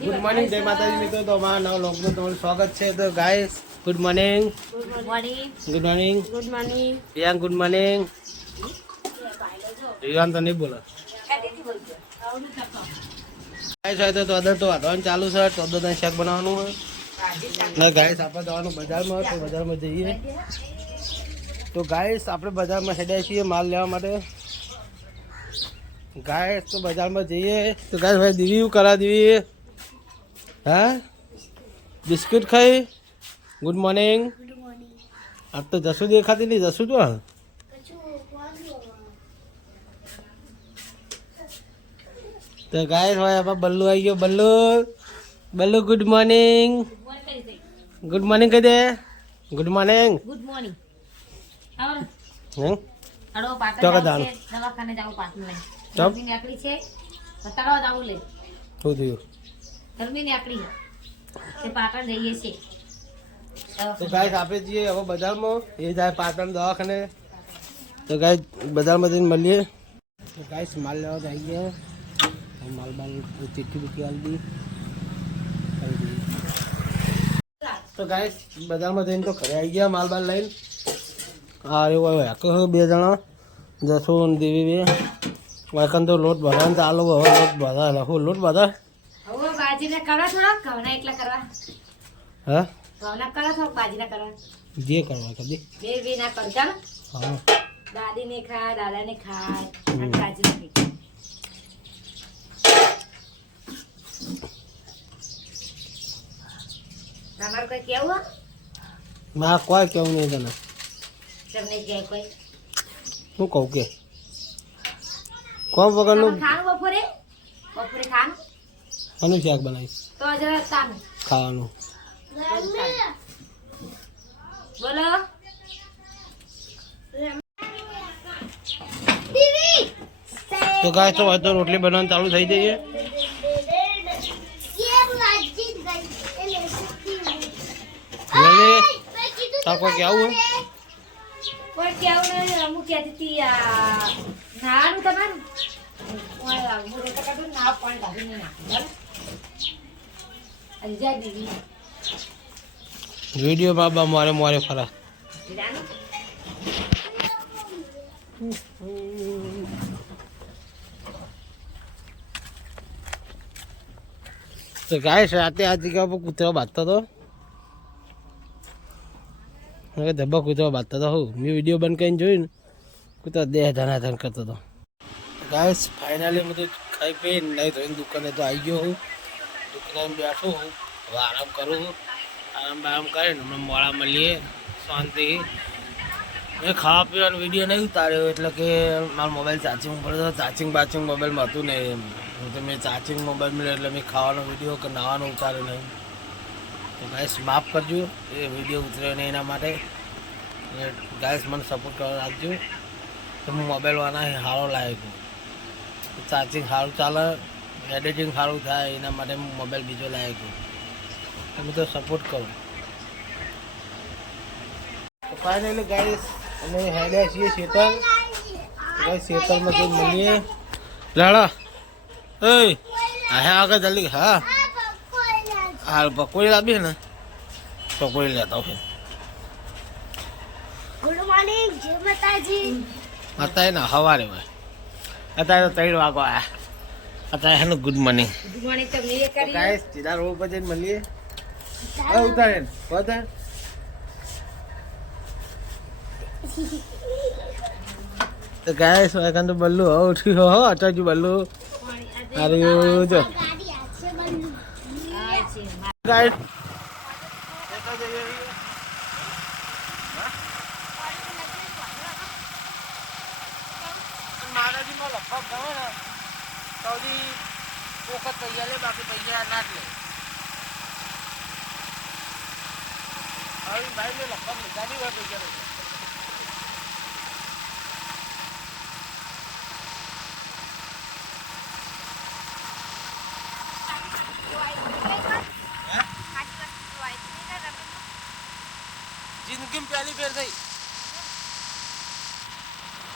Good morning જય માતાજી મિત્રો. તો અમારા નવા લોકમાં તમારું સ્વાગત છે. તો guys good morning. Good morning. Good morning. Good morning. Riyan good morning. Riyan તો નહીં બોલો. ગાઈસ હોય તો અદર તો વાંધવાનું ચાલુ છે. તો અદર શાક બનાવવાનું હોય ને ગાઈસ આપણે જવાનું બજારમાં. તો બજારમાં જઈએ. તો ગાઈસ આપણે બજારમાં હેડ્યા છીએ માલ લેવા માટે. ગાઈસ તો બજારમાં જઈએ. તો ગાઈસ ભાઈ દીવી કરા દીવી હા બિસ્કિટ ખાઈ. Good morning. આજ તો જસુ દેખાતી નહીં. જસુ તો તો ગાઈસ ભાઈ આપણા બલ્લુ આવી ગયો. Ballu Ballu good morning. Good morning કહી દે. Good morning. Good morning. હમ હડો પાટણ તો જાવ છે, દવાખાને જાવ પાટણ લઈ. ગરમી નીકળી છે, બતાડવા જાવ લે. શું થયું? ગરમી નીકળી તે પાટણ જઈએ છે. તો ગાઈસ આપણે જઈએ હવે બજારમાં. એ જાય પાટણ દવાખાને. તો ગાઈસ બજારમાં જઈને મળીએ. તો ગાઈસ માલ લેવા જઈ ગયા. માલ બાલ ચીઠી બીઠી આલી દી. તો ગાઈસ બજારમાં જઈને તો ઘરે આવી ગયા માલ બાલ લઈને. હા એવું હોય બે જણા જશો દેવી બે વાયકન તો લોટ ભરવાનું ચાલુ. હવે લોટ ભરા લખું લોટ ભરા. હવે બાજીને કરવા થોડા ઘઉંના એટલા કરવા. હા ઘઉંના કરવા થોડા બાજીના કરવા. જે કરવા કદી બે બે ના કરતા ને. હા દાદી ને ખાય, દાદા ને ખાય, અને બાજી ને ખાય. તમારું કઈ કેવું? ના કોઈ કેવું નહીં તને. તમને કહે કોઈ હું કહું કે કોમ વગરનું ખાવાનું બપોરે ખાવાનું આનું શાક બનાવીશ તો જરા તાનું ખાવાનું. બોલો તો ગાય તો હોય તો રોટલી બનાવવાનું ચાલુ થઈ જઈએ. તાર કોઈ કેવું કોઈ કેવું નહીં. અમુક કહેતી હતી નાનું તમારું ના પાણી ઢાંકી નહીં નાખું. બરાબર જાય દીદી વિડીયો બાબા મારે મારે ફરા. તો ગાય રાતે આ જગ્યા પર કૂતરો બાંધતો હતો. ધબ્બા કૂતરો બાંધતો હતો. હું મેં વિડીયો બંધ કરીને જોયું ને કૂતરો દેહ ધનાધન કરતો હતો. ગાઈસ ફાઇનલી હું તો ખાઈ પી નહીં ધોઈને દુકાને તો આવી ગયો હું. દુકાને બેઠો હું. હવે આરામ કરું છું. આરામ બારામ કરીને હમણાં મોડા મળીએ શાંતિ. મેં ખાવા પીવાનો વિડીયો નહીં ઉતાર્યો એટલે કે મારો મોબાઈલ ચાર્જિંગ પડ્યો. ચાર્જિંગ બાચિંગ મોબાઈલમાં હતું નહીં. તો મેં ચાર્જિંગ મોબાઈલ મળ્યો એટલે મેં ખાવાનો વિડીયો કે નાવાનો ઉતાર્યો નહીં. તો ગાઈસ માફ કરજો એ વિડીયો ઉતર્યો નહીં એના માટે. ગાઈસ મને સપોર્ટ કરવા રાખજો. તો હું મોબાઈલવાળા સારો લાવ્યો. ચાર્જિંગ સારું ચાલે, એડિટિંગ સારું થાય એના માટે હું મોબાઈલ બીજો લાવ્યો. તમે તો સપોર્ટ કરો. તો ફાઇનલી ગાઈસ અમે હેડ્યા છીએ શેતર. ગાઈસ શેતરમાં જઈને મળીએ. લાડા એ હા આગળ જલ્દી. હા હાલ પકોડી લાવીએ ને પકોડી લેતા હોય. ગુડ મોર્નિંગ જય માતાજી. અત્યારે ના સવારે હોય. અત્યારે તો 3 વાગો આયા. અત્યારે એનું ગુડ મોર્નિંગ. ગુડ મોર્નિંગ તો મેં કરી. ગાઈસ સીધા રોડ પર જઈને મળીએ. ઉતારે બધા તો ગાઈસ વાયકન તો બલ્લુ હવે ઉઠ્યું. હો અટાજુ બલ્લુ અરે જો ગાઈસ મારાજીમાં લગભગ ગયો ને સૌથી વખત પૈયા લે બાકી પૈયા ના જ લે. હવે ભાઈ મેં લગભગ લીધા નહીં હોય પૈયા. જિંદગીમાં પહેલી ફેર થઈ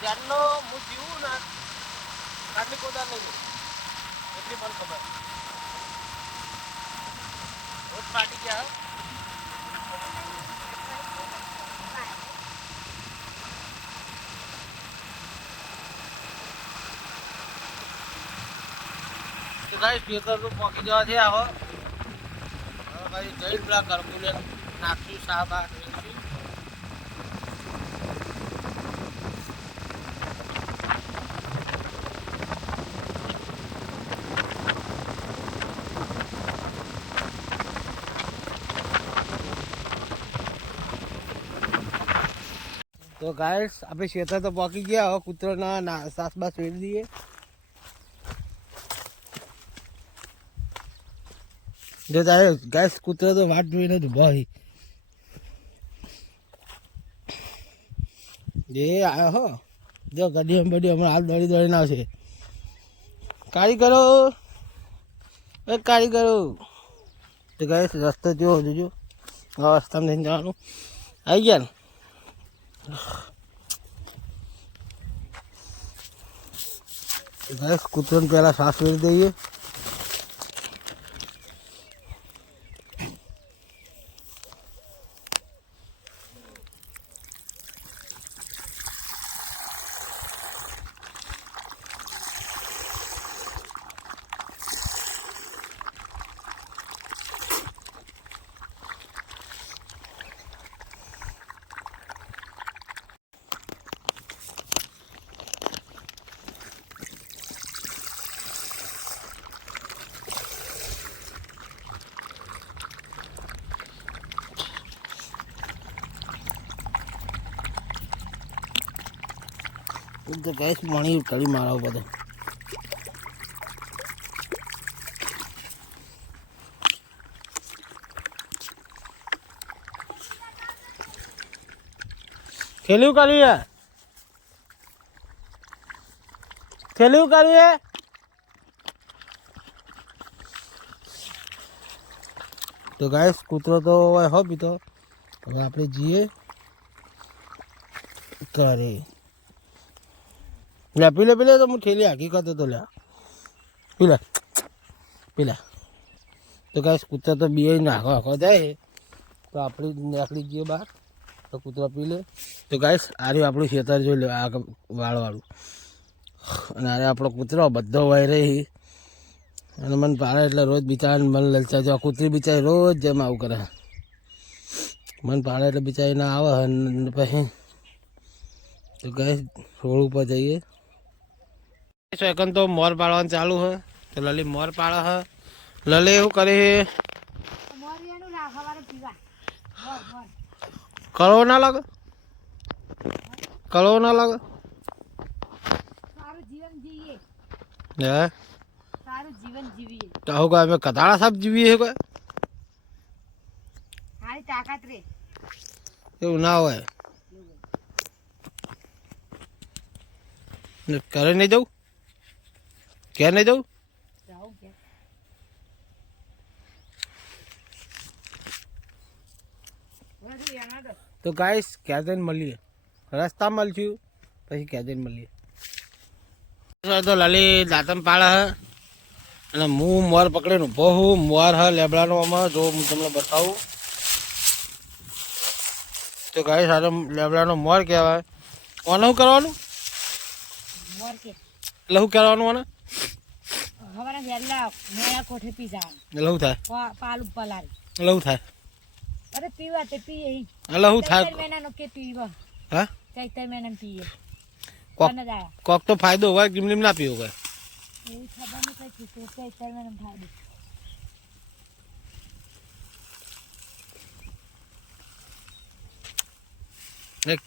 ત્યારનો હું જીવું ને આટલી કોદાર નહીં એટલી મને ખબર. ફાટી ગયા તો ગાઈસ ખેતર તો પોકી જવા છે આવો હવે ભાઈ જઈ પેલા કરબૂલે નાખ્યું સાબા તો ગાઈસ આપણે ખેતર તો પોકી ગયા હવે કૂતરાના સાસ બાસ વેડી દઈએ જો તારે ગાઈસ કૂતરો તો વાટ જોઈને જ ભાઈ જે આવ્યો હો જો ગાડી બડી હમણાં હાલ દોડી દોડીને આવશે કારીગરો કારીગરો તો ગાઈસ રસ્તો જો જોજો આ રસ્તામાં થઈને જવાનું આવી ગયા ને ગાઈસ કૂતરાને પહેલાં સાસ વેરી દઈએ તો ગાઈસ મણી ઉઠાડી મારા બધો ખેલ્યું કરીએ ખેલ્યું કરીએ તો ગાઈસ કૂતરો તો હો બીતો હવે આપણે જઈએ કરે લે પીલે પીલે તો હું ઠેલી હાકી કરતો તો લ્યા પીલા પીલા તો ગાઈસ કૂતરા તો બે નાખો આખો જાય તો આપણે નીકળી જઈએ બહાર તો કૂતરા પી લે તો ગાઈસ આર્યું આપણું ખેતર જોઈ લે આ વાળવાળું અને આરે આપણો કૂતરો બધો વાય રહી અને મને પાડે એટલે રોજ બિચારાને મને લલચા જો કૂતરી બિચારી રોજ જેમ આવું કરે મને પાડે એટલે બિચારી ના આવે અને પછી તો ગાઈસ રોડ ઉપર જઈએ સેકન્ડ તો મોર પાડવાનું ચાલુ હે તો લલી મોર પાડે હે લલે એવું કરે હે કળવો ના લાગે કળવો ના લાગે હે સારું જીવન જીવીએ તો હું કહે અમે કતાળા સાહેબ જીવીએ કોઈ હારી તાકાત રે એવું ના હોય ઘરે નહીં જવું ક્યાં નહીં જવું તો ગાઈસ ક્યાં જઈને મળીએ રસ્તા મળશું પછી ક્યાં જઈને મળીએ તો લાલી દાંતન પાડે હે અને હું મોર પકડીને ઊભો હું મોર હ લેબડાનો આમાં જો હું તમને બતાવું તો ગાઈસ આ લેબડાનો મોર કહેવાય કોને શું કરવાનું મોર કે લહુ કરવાનું મને હવારે વેલા મેળા કોઠે પી જવાનું લહુ થાય પાલ ઉપર લારી લહુ થાય અરે પીવા તે પીએ લહુ થાય મહિનાનો કે પીવા હા ચૈતર મહિના પીએ કોક તો ફાયદો હોય લીમ ના પીવો હોય એવું ખબર નહીં કઈ તો ચૈતર મહિના ફાયદો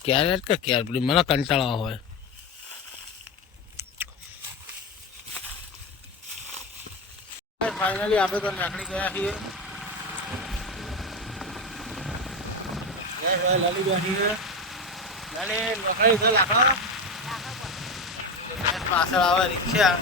ક્યારે કે ક્યારે પેલી મને કંટાળા હોય ફાઇનલી આપણે તો નીકળી ગયા છીએ લાલી બેઠી છે લાલી નોકરી છે લાકડા પાછળ આવે રિક્ષા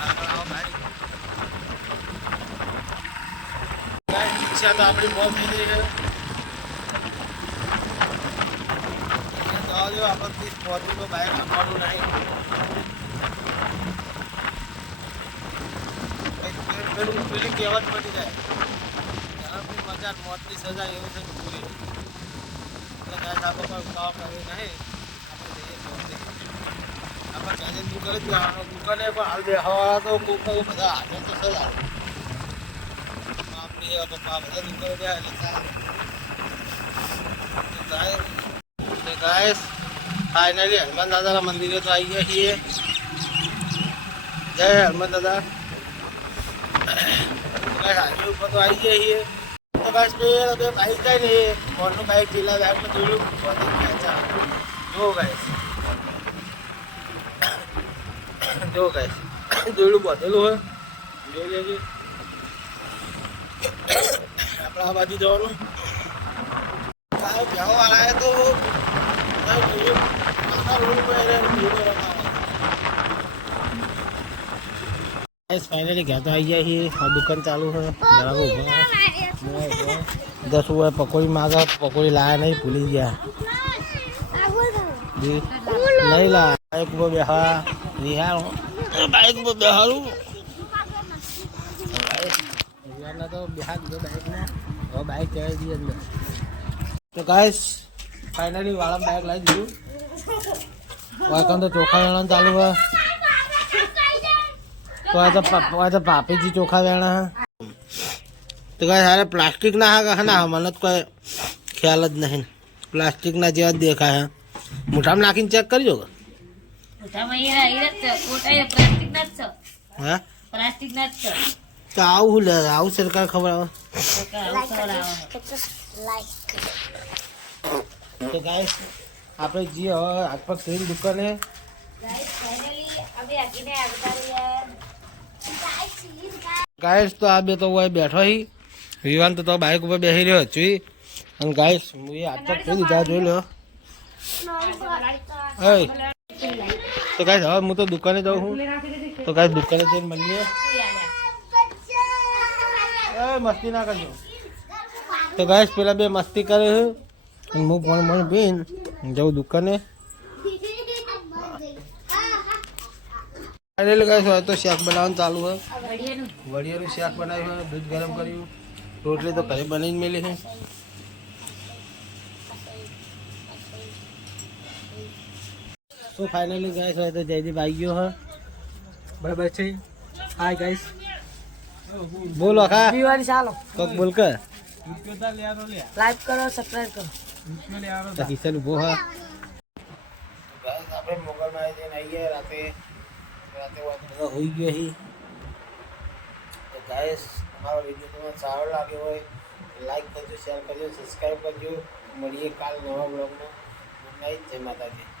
આગળ આવે બાઈક રિક્ષા તો આપણી બહુ થઈ ગઈ છે જો આપણથી પહોંચ્યું તો બાઈક આપવાનું નહીં પેલી કહેવત પડી જાય સજા મોતની સજા એવું છે પૂરી એટલે ગાઈસ આપણે કોઈ ઉતાવળ કરવી નહીં આપણે જઈએ શોધે આપણે ચાલે દુકાને જ જવાનું દુકાને પણ હાલ બેહવા તો કોક બધા હાજર તો સજા આપણી પપ્પા બધા દુકાને ગયા એટલે ગાઈસ ફાઇનલી હનુમાન દાદાના મંદિરે તો આવી ગયા છીએ જય હનુમાન દાદા હાઈવે ઉપર તો આવી ગયા છીએ તો બસ બે બાઈક જાય ને ફોનનું બાઈક જિલ્લા બાઈકમાં જોયું જો ગાઈસ જો ગાઈસ જોયું બધેલું હોય જોઈ લેજે આપણે આ બાજુ જવાનું વાળા તો ફાઇનલી ગયા તો આવી જાય છે દુકાન ચાલુ છે દસ હોય પકોડી માગા પકોડી લાયા નહીં ભૂલી ગયા નહીં લા બાઈક ઉપર બેહા રિહાર બાઈક ઉપર બેહારું તો બેહાર દીધો બાઈકમાં હવે બાઈક ચલાવી દઈએ અંદર તો ગાઈસ ફાઇનલી વાળા બાઈક લાવી દીધું વાયકાન તો ચોખા વેણવાનું ચાલુ હોય તો પાપીજી ચોખા વેણા તો ગાઈસ હારે પ્લાસ્ટિક ના હા ના મને તો કોઈ ખ્યાલ જ નહીં પ્લાસ્ટિકના જેવા જ દેખાય મોઢામાં નાખીને ચેક કરજો હા તો આવું લે આવું સરકાર ખબર આવે તો ગાઈસ આપણે જઈએ હવે હાથ પગ ધોઈને દુકાને ગાઈસ તો આ બે તો હોય બેઠો હી વિવાન તો બાઈક ઉપર બેસી રહ્યો છું અને ગાઈસ હું એ હાથ પગ ધોઈ દીધા જોઈ લો તો ગાઈસ હવે હું તો દુકાને જાઉં છું તો ગાઈસ દુકાને જઈને મળીએ મસ્તી ના કરજો તો ગાઈસ પેલા બે મસ્તી કરે છે અને હું પણ પીન જાઉં દુકાને ગાઈસ હવે તો શાક બનાવવાનું ચાલુ છે વડિયાનું શાક બનાવ્યું છે દૂધ ગરમ કર્યું રોટલી તો ઘરે બનાવીને મેલી છે તો ફાઇનલી ગાઈસ હવે તો જયદીપ આવી ગયો છે બરાબર છે હાય ગાઈસ બોલો ખા દિવાળી ચાલો કોક બોલ કે લાઈક કરો સબસ્ક્રાઇબ કરો તો કિશન ઉભો હા ગાઈસ આપણે મોગલમાં આવી ગયા રાતે હોઈ ગયો હી તો ગાઈસ અમારો વિડીયો તમને સારો લાગ્યો હોય લાઈક કરજો શેર કરજો સબસ્ક્રાઇબ કરજો મળીએ કાલ નવા બ્લોગમાં ગુડ નાઇટ જય માતાજી